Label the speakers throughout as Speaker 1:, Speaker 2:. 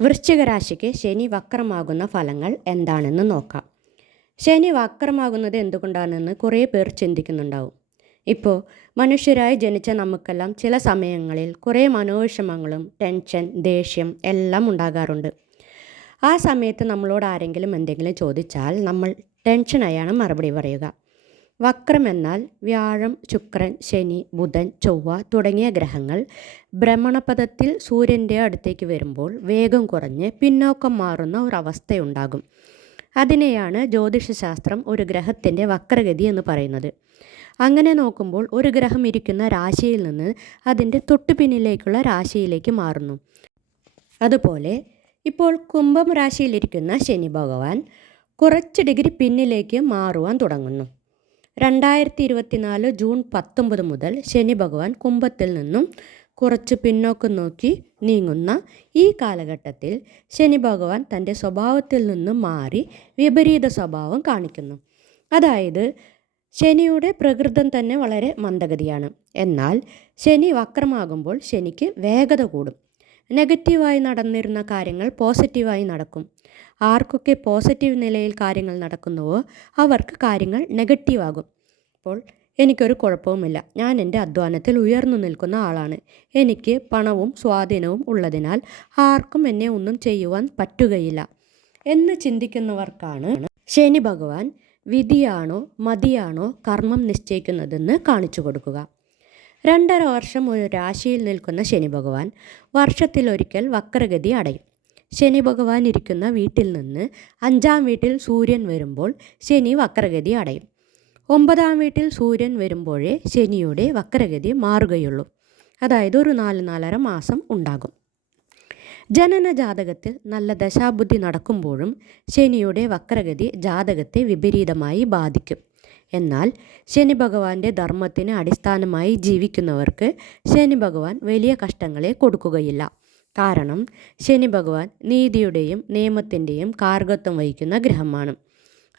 Speaker 1: വൃശ്ചിക രാശിക്ക് ശനി വക്രമാകുന്ന ഫലങ്ങൾ എന്താണെന്ന് നോക്കാം. ശനി വക്രമാകുന്നത് എന്തുകൊണ്ടാണെന്ന് കുറേ പേർ ചിന്തിക്കുന്നുണ്ടാവും. ഇപ്പോൾ മനുഷ്യരായി ജനിച്ച നമുക്കെല്ലാം ചില സമയങ്ങളിൽ കുറേ മനോവിഷമങ്ങളും ടെൻഷൻ ദേഷ്യം എല്ലാം ഉണ്ടാകാറുണ്ട്. ആ സമയത്ത് നമ്മളോട് ആരെങ്കിലും എന്തെങ്കിലും ചോദിച്ചാൽ നമ്മൾ ടെൻഷനായാണ് മറുപടി പറയുക. വക്രം എന്നാൽ വ്യാഴം ശുക്രൻ ശനി ബുധൻ ചൊവ്വ തുടങ്ങിയ ഗ്രഹങ്ങൾ ഭ്രമണപഥത്തിൽ സൂര്യന്റെ അടുത്തേക്ക് വരുമ്പോൾ വേഗം കുറഞ്ഞ് പിന്നോക്കം മാറുന്ന ഒരവസ്ഥയുണ്ടാകും. അതിനെയാണ് ജ്യോതിഷശാസ്ത്രം ഒരു ഗ്രഹത്തിന്റെ വക്രഗതി എന്ന് പറയുന്നത്. അങ്ങനെ നോക്കുമ്പോൾ ഒരു ഗ്രഹം ഇരിക്കുന്ന രാശിയിൽ നിന്ന് അതിന്റെ തൊട്ടുപിന്നിലേക്കുള്ള രാശിയിലേക്ക് മാറുന്നു. അതുപോലെ ഇപ്പോൾ കുംഭം രാശിയിലിരിക്കുന്ന ശനി ഭഗവാൻ കുറച്ച് ഡിഗ്രി പിന്നിലേക്ക് മാറുവാൻ തുടങ്ങുന്നു. രണ്ടായിരത്തി ഇരുപത്തിനാല് ജൂൺ പത്തൊമ്പത് മുതൽ ശനി ഭഗവാൻ കുംഭത്തിൽ നിന്നും കുറച്ച് പിന്നോക്കം നോക്കി നീങ്ങുന്ന ഈ കാലഘട്ടത്തിൽ ശനി ഭഗവാൻ തന്റെ സ്വഭാവത്തിൽ നിന്നും മാറി വിപരീത സ്വഭാവം കാണിക്കുന്നു. അതായത് ശനിയുടെ പ്രകൃതം തന്നെ വളരെ മന്ദഗതിയാണ്. എന്നാൽ ശനി വക്രമാകുമ്പോൾ ശനിക്ക് വേഗത കൂടും. നെഗറ്റീവായി നടന്നിരുന്ന കാര്യങ്ങൾ പോസിറ്റീവായി നടക്കും. ആർക്കൊക്കെ പോസിറ്റീവ് നിലയിൽ കാര്യങ്ങൾ നടക്കുന്നുവോ അവർക്ക് കാര്യങ്ങൾ നെഗറ്റീവാകും. അപ്പോൾ എനിക്കൊരു കുഴപ്പവുമില്ല. ഞാൻ എന്റെ അധ്വാനത്തിൽ ഉയർന്നു നിൽക്കുന്ന ആളാണ്. എനിക്ക് പണവും സ്വാധീനവും ഉള്ളതിനാൽ ആർക്കും എന്നെ ഒന്നും ചെയ്യുവാൻ പറ്റുകയില്ല. എന്ന് ചിന്തിക്കുന്നവർക്കാണ് ശനി ഭഗവാൻ വിധിയാണോ മതിയാണോ കർമ്മം നിശ്ചയിക്കുന്നതെന്ന് കാണിച്ചു കൊടുക്കുക. രണ്ടര വർഷം ഒരു രാശിയിൽ നിൽക്കുന്ന ശനി ഭഗവാൻ വർഷത്തിലൊരിക്കൽ വക്രഗതി അടയും. ശനി ഭഗവാൻ ഇരിക്കുന്ന വീട്ടിൽ നിന്ന് അഞ്ചാം വീട്ടിൽ സൂര്യൻ വരുമ്പോൾ ശനി വക്രഗതി അടയും. ഒമ്പതാം വീട്ടിൽ സൂര്യൻ വരുമ്പോഴേ ശനിയുടെ വക്രഗതി മാറുകയുള്ളൂ. അതായത് ഒരു നാല് നാലര മാസം ഉണ്ടാകും. ജനന ജാതകത്തിൽ നല്ല ദശാബുദ്ധി നടക്കുമ്പോഴും ശനിയുടെ വക്രഗതി ജാതകത്തെ വിപരീതമായി ബാധിക്കും. എന്നാൽ ശനി ഭഗവാന്റെ ധർമ്മത്തിന് അടിസ്ഥാനമായി ജീവിക്കുന്നവർക്ക് ശനി ഭഗവാൻ വലിയ കഷ്ടങ്ങളെ കൊടുക്കുകയില്ല. കാരണം ശനി ഭഗവാൻ നീതിയുടെയും നിയമത്തിന്റെയും കാർഗത്വം വഹിക്കുന്ന ഗ്രഹമാണ്.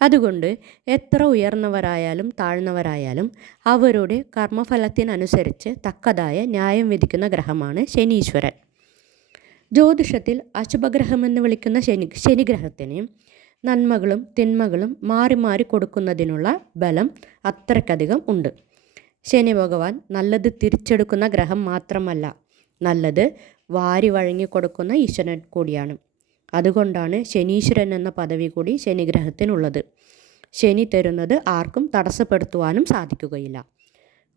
Speaker 1: അതുകൊണ്ട് എത്ര ഉയർന്നവരായാലും താഴ്ന്നവരായാലും അവരുടെ കർമ്മഫലത്തിനനുസരിച്ച് തക്കതായ ന്യായം വിധിക്കുന്ന ഗ്രഹമാണ് ശനീശ്വരൻ. ജ്യോതിഷത്തിൽ അശുഭഗ്രഹമെന്ന് വിളിക്കുന്ന ശനി ശനിഗ്രഹത്തിന് നന്മകളും തിന്മകളും മാറി മാറി കൊടുക്കുന്നതിനുള്ള ബലം അത്രയ്ക്കധികം ഉണ്ട്. ശനി ഭഗവാൻ നല്ലത് തിരിച്ചെടുക്കുന്ന ഗ്രഹം മാത്രമല്ല നല്ലത് വാരി വഴങ്ങി കൊടുക്കുന്ന ഈശ്വരൻ കൂടിയാണ്. അതുകൊണ്ടാണ് ശനീശ്വരൻ എന്ന പദവി കൂടി ശനിഗ്രഹത്തിനുള്ളത്. ശനി തരുന്നത് ആർക്കും തടസ്സപ്പെടുത്തുവാനും സാധിക്കുകയില്ല.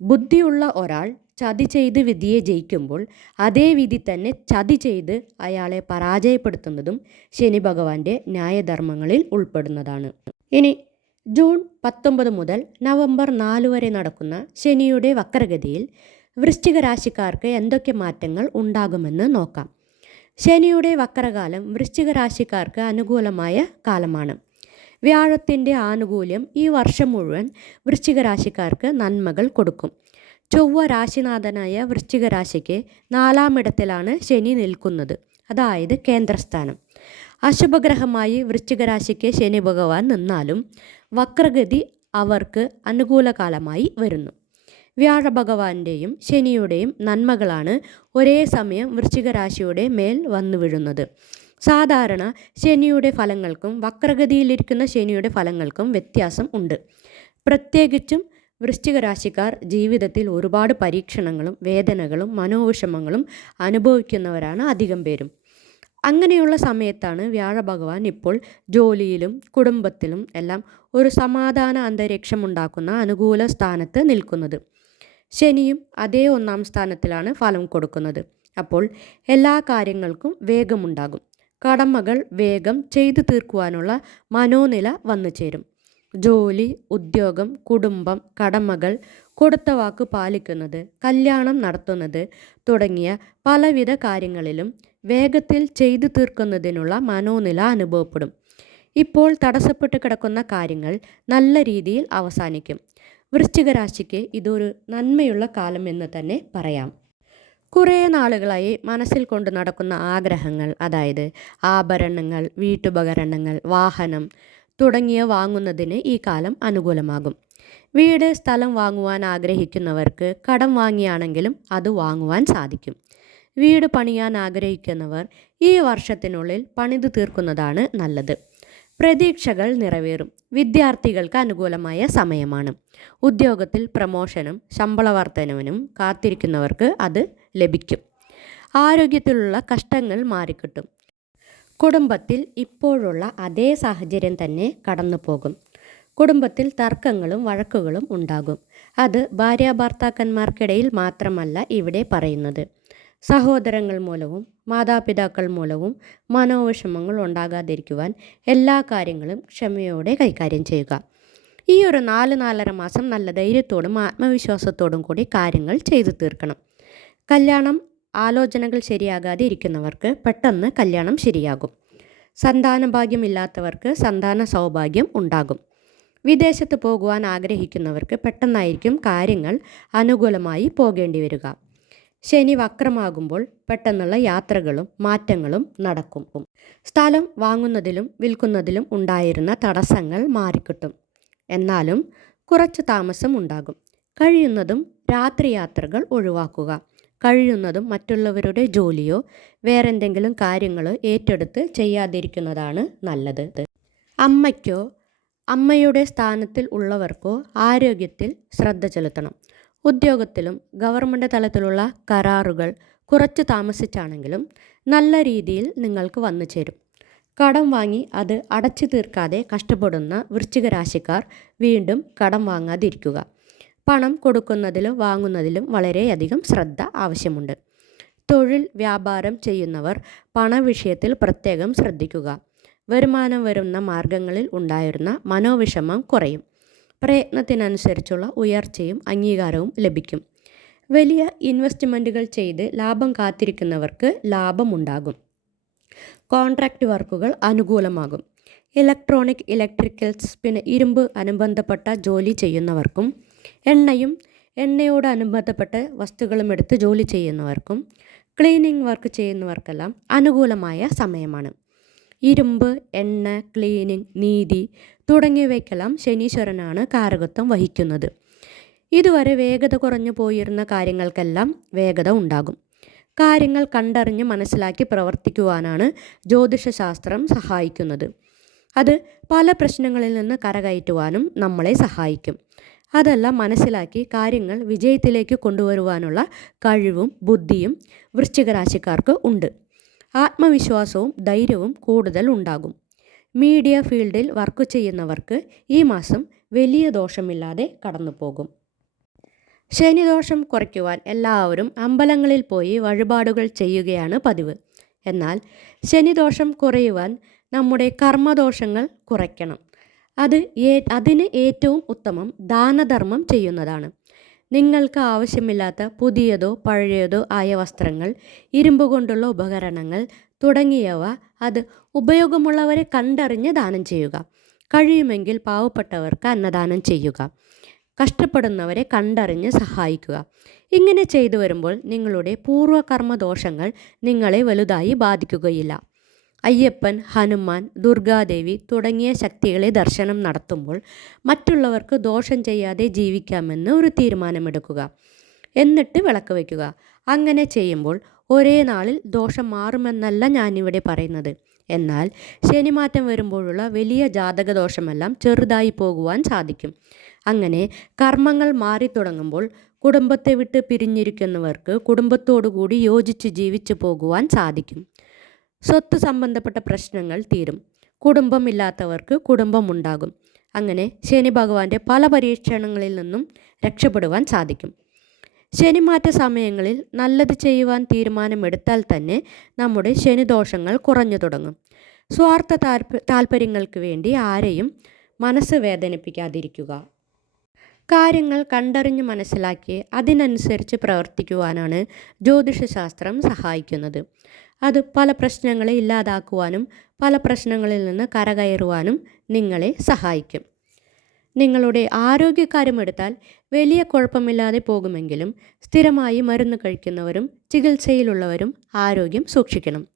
Speaker 1: ബുദ്ധിയുള്ള ഒരാൾ ചതി ചെയ്ത് വിധിയെ ജയിക്കുമ്പോൾ അതേ വിധി തന്നെ ചതി ചെയ്ത് അയാളെ പരാജയപ്പെടുത്തുന്നതും ശനി ഭഗവാന്റെ ന്യായധർമ്മങ്ങളിൽ ഉൾപ്പെടുന്നതാണ്. ഇനി ജൂൺ പത്തൊമ്പത് മുതൽ നവംബർ നാല് വരെ നടക്കുന്ന ശനിയുടെ വക്രഗതിയിൽ വൃശ്ചിക രാശിക്കാർക്ക് എന്തൊക്കെ മാറ്റങ്ങൾ ഉണ്ടാകുമെന്ന് നോക്കാം. ശനിയുടെ വക്രകാലം വൃശ്ചിക രാശിക്കാർക്ക് അനുകൂലമായ കാലമാണ്. വ്യാഴത്തിന്റെ ആനുകൂല്യം ഈ വർഷം മുഴുവൻ വൃശ്ചിക രാശിക്കാർക്ക് നന്മകൾ കൊടുക്കും. ചൊവ്വ രാശിനാഥനായ വൃശ്ചിക രാശിക്ക് നാലാമിടത്തിലാണ് ശനി നിൽക്കുന്നത്. അതായത് കേന്ദ്രസ്ഥാനം. അശുഭഗ്രഹമായി വൃശ്ചിക രാശിക്ക് ശനി ഭഗവാൻ നിന്നാലും വക്രഗതി അവർക്ക് അനുകൂല കാലമായി വരുന്നു. വ്യാഴഭഗവാന്റെയും ശനിയുടെയും നന്മകളാണ് ഒരേ സമയം വൃശ്ചിക രാശിയുടെ മേൽ വന്നു വീഴുന്നത് സാധാരണ ശനിയുടെ ഫലങ്ങൾക്കും വക്രഗതിയിലിരിക്കുന്ന ശനിയുടെ ഫലങ്ങൾക്കും വ്യത്യാസം ഉണ്ട്. പ്രത്യേകിച്ചും വൃശ്ചിക രാശിക്കാർ ജീവിതത്തിൽ ഒരുപാട് പരീക്ഷണങ്ങളും വേദനകളും മനോവിഷമങ്ങളും അനുഭവിക്കുന്നവരാണ് അധികം പേരും. അങ്ങനെയുള്ള സമയത്താണ് വ്യാഴഭഗവാൻ ഇപ്പോൾ ജോലിയിലും കുടുംബത്തിലും എല്ലാം ഒരു സമാധാന അന്തരീക്ഷം ഉണ്ടാക്കുന്ന അനുകൂല സ്ഥാനത്ത് നിൽക്കുന്നത്. ശനിയും അതേ ഒന്നാം സ്ഥാനത്തിലാണ് ഫലം കൊടുക്കുന്നത്. അപ്പോൾ എല്ലാ കാര്യങ്ങൾക്കും വേഗമുണ്ടാകും. കടമകൾ വേഗം ചെയ്തു തീർക്കുവാനുള്ള മനോനില വന്നു ചേരും. ജോലി ഉദ്യോഗം കുടുംബം കടമകൾ കൊടുത്ത വാക്ക് പാലിക്കുന്നത് കല്യാണം നടത്തുന്നത് തുടങ്ങിയ പലവിധ കാര്യങ്ങളിലും വേഗത്തിൽ ചെയ്തു തീർക്കുന്നതിനുള്ള മനോനില അനുഭവപ്പെടും. ഇപ്പോൾ തടസ്സപ്പെട്ട് കിടക്കുന്ന കാര്യങ്ങൾ നല്ല രീതിയിൽ അവസാനിക്കും. വൃശ്ചിക രാശിക്ക് ഇതൊരു നന്മയുള്ള കാലം എന്ന് തന്നെ പറയാം. കുറേ നാളുകളായി മനസ്സിൽ കൊണ്ട് നടക്കുന്ന ആഗ്രഹങ്ങൾ അതായത് ആഭരണങ്ങൾ വീട്ടുപകരണങ്ങൾ വാഹനം തുടങ്ങിയ വാങ്ങുന്നതിന് ഈ കാലം അനുകൂലമാകും. വീട് സ്ഥലം വാങ്ങുവാൻ ആഗ്രഹിക്കുന്നവർക്ക് കടം വാങ്ങിയാണെങ്കിലും അത് വാങ്ങുവാൻ സാധിക്കും. വീട് പണിയാൻ ആഗ്രഹിക്കുന്നവർ ഈ വർഷത്തിനുള്ളിൽ പണിത് തീർക്കുന്നതാണ് നല്ലത്. പ്രതീക്ഷകൾ നിറവേറും. വിദ്യാർത്ഥികൾക്ക് അനുകൂലമായ സമയമാണ്. ഉദ്യോഗത്തിൽ പ്രമോഷനും ശമ്പള വർധനവിനും കാത്തിരിക്കുന്നവർക്ക് അത് ലഭിക്കും. ആരോഗ്യത്തിലുള്ള കഷ്ടങ്ങൾ മാറിക്കിട്ടും. കുടുംബത്തിൽ ഇപ്പോഴുള്ള അതേ സാഹചര്യം തന്നെ കടന്നു പോകും കുടുംബത്തിൽ തർക്കങ്ങളും വഴക്കുകളും ഉണ്ടാകും. അത് ഭാര്യാഭർത്താക്കന്മാർക്കിടയിൽ മാത്രമല്ല ഇവിടെ പറയുന്നത്. സഹോദരങ്ങൾ മൂലവും മാതാപിതാക്കൾ മൂലവും മനോവിഷമങ്ങൾ ഉണ്ടാകാതിരിക്കുവാൻ എല്ലാ കാര്യങ്ങളും ക്ഷമയോടെ കൈകാര്യം ചെയ്യുക. ഈ ഒരു നാല് നാലര മാസം നല്ല ധൈര്യത്തോടും ആത്മവിശ്വാസത്തോടും കൂടി കാര്യങ്ങൾ ചെയ്തു തീർക്കണം. കല്യാണം ആലോചനകൾ ശരിയാകാതെ ഇരിക്കുന്നവർക്ക് പെട്ടെന്ന് കല്യാണം ശരിയാകും. സന്താന ഭാഗ്യമില്ലാത്തവർക്ക് സന്താന സൗഭാഗ്യം ഉണ്ടാകും. വിദേശത്ത് പോകുവാൻ ആഗ്രഹിക്കുന്നവർക്ക് പെട്ടെന്നായിരിക്കും കാര്യങ്ങൾ അനുകൂലമായി പോകേണ്ടി വരിക. ശനി വക്രമാകുമ്പോൾ പെട്ടെന്നുള്ള യാത്രകളും മാറ്റങ്ങളും നടക്കും. സ്ഥലം വാങ്ങുന്നതിലും വിൽക്കുന്നതിലും ഉണ്ടായിരുന്ന തടസ്സങ്ങൾ മാറിക്കിട്ടും. എന്നാലും കുറച്ച് താമസം ഉണ്ടാകും. കഴിയുന്നതും രാത്രി യാത്രകൾ ഒഴിവാക്കുക. കഴിയുന്നതും മറ്റുള്ളവരുടെ ജോലിയോ വേറെന്തെങ്കിലും കാര്യങ്ങളോ ഏറ്റെടുത്ത് ചെയ്യാതിരിക്കുന്നതാണ് നല്ലത്. അമ്മയ്ക്കോ അമ്മയുടെ സ്ഥാനത്തിൽ ഉള്ളവർക്കോ ആരോഗ്യത്തിൽ ശ്രദ്ധ ചെലുത്തണം. ഉദ്യോഗത്തിലും ഗവൺമെന്റ് തലത്തിലുള്ള കരാറുകൾ കുറച്ച് താമസിച്ചാണെങ്കിലും നല്ല രീതിയിൽ നിങ്ങൾക്ക് വന്നു ചേരും. കടം വാങ്ങി അത് അടച്ചു തീർക്കാതെ കഷ്ടപ്പെടുന്ന വൃശ്ചിക രാശിക്കാർ വീണ്ടും കടം വാങ്ങാതിരിക്കുക. പണം കൊടുക്കുന്നതിലും വാങ്ങുന്നതിലും വളരെയധികം ശ്രദ്ധ ആവശ്യമുണ്ട്. തൊഴിൽ വ്യാപാരം ചെയ്യുന്നവർ പണവിഷയത്തിൽ പ്രത്യേകം ശ്രദ്ധിക്കുക. വരുമാനം വരുന്ന മാർഗങ്ങളിൽ ഉണ്ടായിരുന്ന മനോവിഷമം കുറയും. പ്രയത്നത്തിനനുസരിച്ചുള്ള ഉയർച്ചയും അംഗീകാരവും ലഭിക്കും. വലിയ ഇൻവെസ്റ്റ്മെന്റുകൾ ചെയ്ത് ലാഭം കാത്തിരിക്കുന്നവർക്ക് ലാഭമുണ്ടാകും. കോൺട്രാക്റ്റ് വർക്കുകൾ അനുകൂലമാകും. ഇലക്ട്രോണിക് ഇലക്ട്രിക്കൽസ് പിന്നെ ഇരുമ്പ് അനുബന്ധപ്പെട്ട ജോലി ചെയ്യുന്നവർക്കും എണ്ണയും എണ്ണയോട് അനുബന്ധപ്പെട്ട വസ്തുക്കളും എടുത്ത് ജോലി ചെയ്യുന്നവർക്കും ക്ലീനിങ് വർക്ക് ചെയ്യുന്നവർക്കെല്ലാം അനുകൂലമായ സമയമാണ്. ഇരുമ്പ് എണ്ണ ക്ലീനിങ് നീതി തുടങ്ങിയവയ്ക്കെല്ലാം ശനീശ്വരനാണ് കാരകത്വം വഹിക്കുന്നത്. ഇതുവരെ വേഗത കുറഞ്ഞു പോയിരുന്ന കാര്യങ്ങൾക്കെല്ലാം വേഗത ഉണ്ടാകും. കാര്യങ്ങൾ കണ്ടറിഞ്ഞ് മനസ്സിലാക്കി പ്രവർത്തിക്കുവാനാണ് ജ്യോതിഷശാസ്ത്രം സഹായിക്കുന്നത്. അത് പല പ്രശ്നങ്ങളിൽ നിന്ന് കരകയറ്റുവാനും നമ്മളെ സഹായിക്കും. അതെല്ലാം മനസ്സിലാക്കി കാര്യങ്ങൾ വിജയത്തിലേക്ക് കൊണ്ടുവരുവാനുള്ള കഴിവും ബുദ്ധിയും വൃശ്ചികരാശിക്കാർക്ക് ഉണ്ട്. ആത്മവിശ്വാസവും ധൈര്യവും കൂടുതൽ ഉണ്ടാകും. മീഡിയ ഫീൽഡിൽ വർക്ക് ചെയ്യുന്നവർക്ക് ഈ മാസം വലിയ ദോഷമില്ലാതെ കടന്നു പോകും ശനിദോഷം കുറയ്ക്കുവാൻ എല്ലാവരും അമ്പലങ്ങളിൽ പോയി വഴിപാടുകൾ ചെയ്യുകയാണ് പതിവ്. എന്നാൽ ശനിദോഷം കുറയുവാൻ നമ്മുടെ കർമ്മദോഷങ്ങൾ കുറയ്ക്കണം. അത് അതിന് ഏറ്റവും ഉത്തമം ദാനധർമ്മം ചെയ്യുന്നതാണ്. നിങ്ങൾക്ക് ആവശ്യമില്ലാത്ത പുതിയതോ പഴയതോ ആയ വസ്ത്രങ്ങൾ ഇരുമ്പ് കൊണ്ടുള്ള ഉപകരണങ്ങൾ തുടങ്ങിയവ അത് ഉപയോഗമുള്ളവരെ കണ്ടറിഞ്ഞ് ദാനം ചെയ്യുക. കഴിയുമെങ്കിൽ പാവപ്പെട്ടവർക്ക് അന്നദാനം ചെയ്യുക. കഷ്ടപ്പെടുന്നവരെ കണ്ടറിഞ്ഞ് സഹായിക്കുക. ഇങ്ങനെ ചെയ്തു വരുമ്പോൾ നിങ്ങളുടെ പൂർവകർമ്മ ദോഷങ്ങൾ നിങ്ങളെ വലുതായി ബാധിക്കുകയില്ല. അയ്യപ്പൻ ഹനുമാൻ ദുർഗാദേവി തുടങ്ങിയ ശക്തികളെ ദർശനം നടത്തുമ്പോൾ മറ്റുള്ളവർക്ക് ദോഷം ചെയ്യാതെ ജീവിക്കാമെന്ന് ഒരു തീരുമാനമെടുക്കുക. എന്നിട്ട് വിളക്ക് വയ്ക്കുക. അങ്ങനെ ചെയ്യുമ്പോൾ ഒരേ നാളിൽ ദോഷം മാറുമെന്നല്ല ഞാനിവിടെ പറയുന്നത്. എന്നാൽ ശനിമാറ്റം വരുമ്പോഴുള്ള വലിയ ജാതക ദോഷമെല്ലാം ചെറുതായി പോകുവാൻ സാധിക്കും. അങ്ങനെ കർമ്മങ്ങൾ മാറി തുടങ്ങുമ്പോൾ കുടുംബത്തെ വിട്ട് പിരിഞ്ഞിരിക്കുന്നവർക്ക് കുടുംബത്തോടുകൂടി യോജിച്ച് ജീവിച്ചു പോകുവാൻ സാധിക്കും. സ്വത്ത് സംബന്ധപ്പെട്ട പ്രശ്നങ്ങൾ തീരും. കുടുംബമില്ലാത്തവർക്ക് കുടുംബമുണ്ടാകും. അങ്ങനെ ശനി ഭഗവാന്റെ പല പരീക്ഷണങ്ങളിൽ നിന്നും രക്ഷപ്പെടുവാൻ സാധിക്കും. ശനിമാറ്റ സമയങ്ങളിൽ നല്ലത് ചെയ്യുവാൻ തീരുമാനമെടുത്താൽ തന്നെ നമ്മുടെ ശനിദോഷങ്ങൾ കുറഞ്ഞു തുടങ്ങും. സ്വാർത്ഥ താല്പ താല്പര്യങ്ങൾക്ക് വേണ്ടി ആരെയും മനസ്സ് വേദനിപ്പിക്കാതിരിക്കുക. കാര്യങ്ങൾ കണ്ടറിഞ്ഞ് മനസ്സിലാക്കി അതിനനുസരിച്ച് പ്രവർത്തിക്കുവാനാണ് ജ്യോതിഷശാസ്ത്രം സഹായിക്കുന്നത്. അത് പല പ്രശ്നങ്ങളെ ഇല്ലാതാക്കുവാനും പല പ്രശ്നങ്ങളിൽ നിന്ന് കരകയറുവാനും നിങ്ങളെ സഹായിക്കും. നിങ്ങളുടെ ആരോഗ്യകാര്യമെടുത്താൽ വലിയ കുഴപ്പമില്ലാതെ പോകുമെങ്കിലും സ്ഥിരമായി മരുന്ന് കഴിക്കുന്നവരും ചികിത്സയിലുള്ളവരും ആരോഗ്യം സൂക്ഷിക്കണം.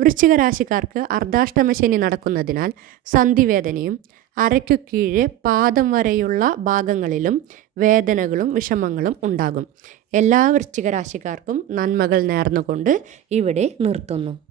Speaker 1: വൃശ്ചിക രാശിക്കാർക്ക് അർദ്ധാഷ്ടമ നടക്കുന്നതിനാൽ സന്ധിവേദനയും അരയ്ക്കു കീഴെ പാദം വരെയുള്ള ഭാഗങ്ങളിലും വേദനകളും വിഷമങ്ങളും ഉണ്ടാകും. എല്ലാ വൃശ്ചിക രാശിക്കാർക്കും നന്മകൾ നേർന്നുകൊണ്ട് ഇവിടെ നിർത്തുന്നു.